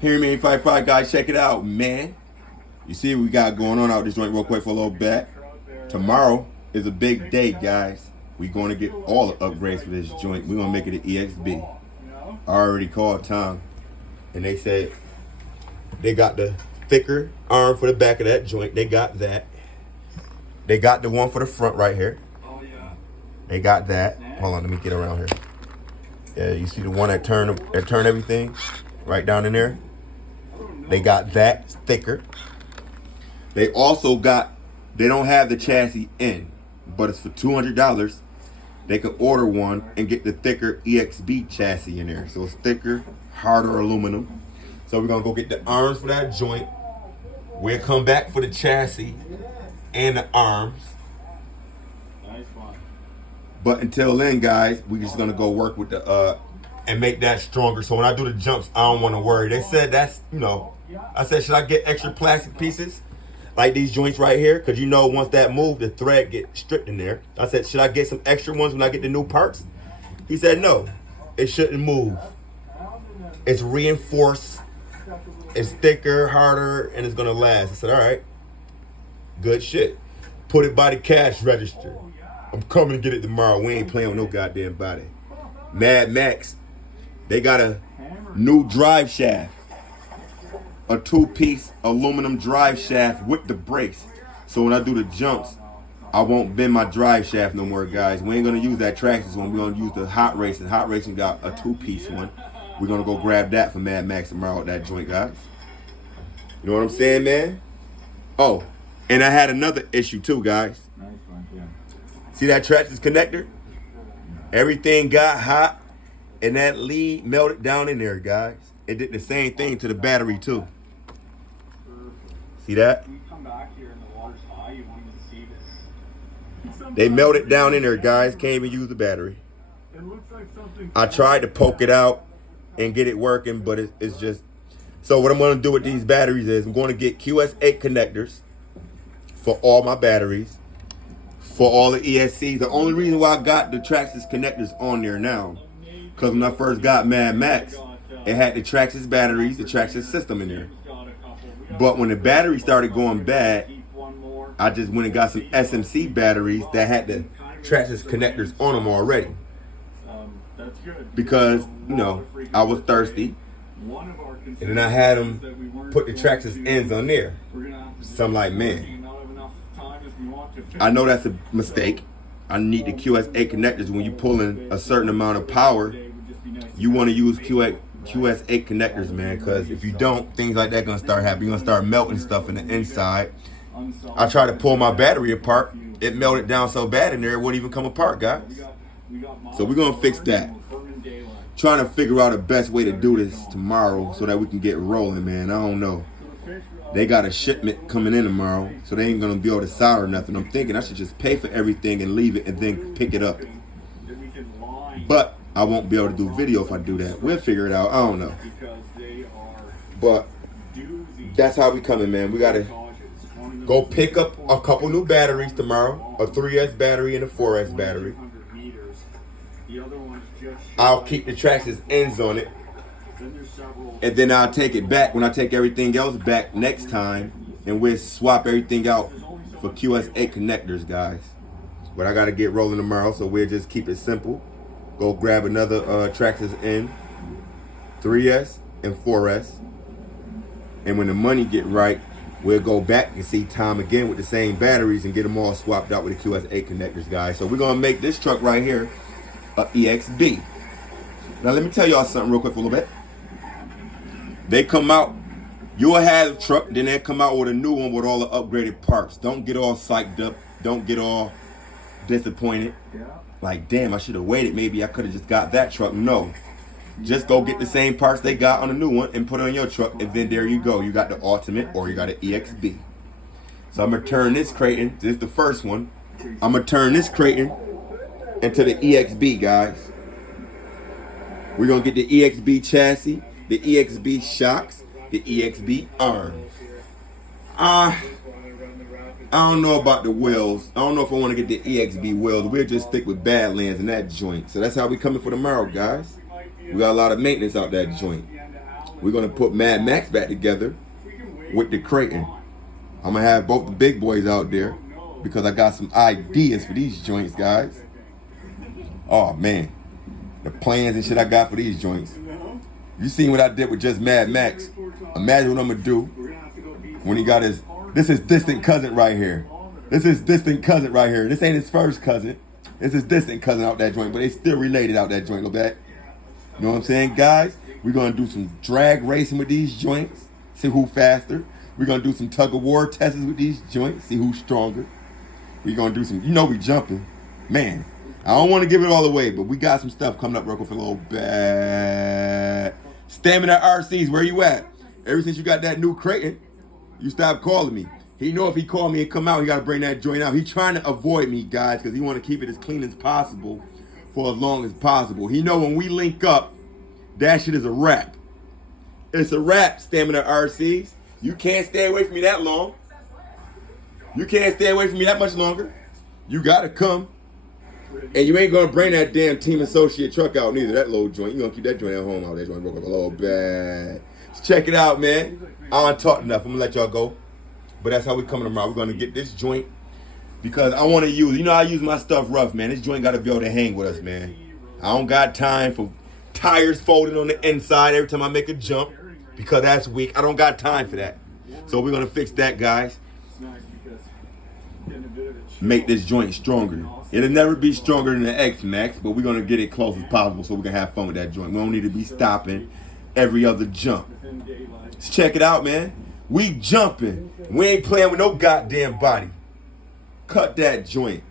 Hear me, fight, guys. Check it out, man. You see what we got going on out this joint real quick for a little bit. Tomorrow is a big day, guys. We're going to get all the upgrades for this joint. We're going to make it an EXB. I already called Tom, and they said they got the thicker arm for the back of that joint. They got that. They got the one for the front right here. They got that. Hold on, let me get around here. Yeah, you see the one that turn everything right down in there? They got that thicker. They also got, they don't have the chassis in, but it's for $200. They could order one and get the thicker EXB chassis in there. So it's thicker, harder aluminum. So we're gonna go get the arms for that joint. We'll come back for the chassis and the arms. Nice one. But until then, guys, we're just gonna go work with the and make that stronger. So when I do the jumps, I don't want to worry. They said that's, you know, I said, should I get extra plastic pieces like these joints right here? Because you know, once that move, the thread get stripped in there. I said, should I get some extra ones when I get the new parts? He said, no, it shouldn't move. It's reinforced, it's thicker, harder, and it's gonna last. I said, all right, good shit. Put it by the cash register. I'm coming to get it tomorrow. We ain't playing with no goddamn body. Mad Max, they got a new drive shaft. A two-piece aluminum drive shaft with the brakes. So when I do the jumps, I won't bend my drive shaft no more, guys. We ain't gonna use that Traxxas one. We're gonna use the Hot Racing. Hot Racing got a two-piece one. We're gonna go grab that for Mad Max tomorrow at that joint, guys. You know what I'm saying, man? Oh, and I had another issue too, guys. See that Traxxas connector? Everything got hot, and that lead melted down in there, guys. It did the same thing to the battery too. See that? They melted down in there, guys. Can't even use the battery. I tried to poke it out and get it working, but it's just... So what I'm going to do with these batteries is I'm going to get QS8 connectors for all my batteries, for all the ESCs. The only reason why I got the Traxxas connectors on there now, because when I first got Mad Max, it had the Traxxas batteries, the Traxxas system in there. But when the battery started going bad, I just went and got some SMC batteries that had the Traxxas connectors on them already. Because, you know, I was thirsty. And then I had them put the Traxxas ends on there. So I'm like, man, I know that's a mistake. I need the QS8 connectors. When you pull in a certain amount of power, you want to use QS8 connectors, man, because if you don't, things like that gonna start happening. You're gonna start melting stuff in the inside. I tried to pull my battery apart. It melted down so bad in there, it wouldn't even come apart, guys. So we're gonna fix that. Trying to figure out the best way to do this tomorrow so that we can get rolling, man. I don't know. They got a shipment coming in tomorrow, so they ain't gonna be able to solder nothing. I'm thinking I should just pay for everything and leave it and then pick it up. But I won't be able to do video if I do that. We'll figure it out. I don't know. But that's how we coming, man. We gotta go pick up a couple new batteries tomorrow. A 3S battery and a 4S battery. I'll keep the Traxxas ends on it. And then I'll take it back when I take everything else back next time. And we'll swap everything out for QS8 connectors, guys. But I gotta get rolling tomorrow, so we'll just keep it simple. Go grab another Traxxas end, 3S and 4S. And when the money get right, we'll go back and see Tom again with the same batteries and get them all swapped out with the QS8 connectors, guys. So we're gonna make this truck right here a EXB. Now let me tell y'all something real quick for a little bit. They come out, you'll have a truck, then they come out with a new one with all the upgraded parts. Don't get all psyched up. Don't get all disappointed. Like, damn, I should have waited. Maybe I could have just got that truck. No. Just go get the same parts they got on the new one and put it on your truck, and then there you go. You got the Ultimate or you got an EXB. So I'm going to turn this Creighton, this is the first one. I'm going to turn this Creighton into the EXB, guys. We're going to get the EXB chassis, the EXB shocks, the EXB arms. I don't know about the wheels. I don't know if I want to get the EXB wheels. We'll just stick with Badlands in that joint. So that's how we coming for tomorrow, guys. We got a lot of maintenance out that joint. we're gonna put Mad Max back together with the Creighton. I'm gonna have both the big boys out there because I got some ideas for these joints, guys. Oh man, the plans and shit I got for these joints. You seen what I did with just Mad Max? Imagine what I'm gonna do when he got his. This is distant cousin right here. This is distant cousin right here. This ain't his first cousin. It's his distant cousin out that joint, but they still related out that joint, look back. You know what I'm saying, guys? We're gonna do some drag racing with these joints, see who faster. We're gonna do some tug of war tests with these joints, see who's stronger. We're gonna do some, we jumping. Man, I don't want to give it all away, but we got some stuff coming up real quick for a little bit. Stamina RCs, where you at? Ever since you got that new Creighton, you stopped calling me. He know if he called me and come out, he got to bring that joint out. He trying to avoid me, guys, because he want to keep it as clean as possible for as long as possible. He know when we link up, that shit is a wrap. It's a wrap, Stamina RCs. You can't stay away from me that long. You can't stay away from me that much longer. You got to come. And you ain't going to bring that damn Team Associate truck out neither, that little joint. You going to keep that joint at home out. That joint broke up a little bad. Let's check it out, man. I don't talk enough. I'm going to let y'all go. But that's how we coming tomorrow. We're going to get this joint because I want to use, I use my stuff rough, man. This joint got to be able to hang with us, man. I don't got time for tires folding on the inside every time I make a jump because that's weak. I don't got time for that. So we're going to fix that, guys. Make this joint stronger. It'll never be stronger than the X Max, but we're going to get it close as possible so we can have fun with that joint. We don't need to be stopping every other jump. Let's check it out, man. We jumping. We ain't playing with no goddamn body. Cut that joint.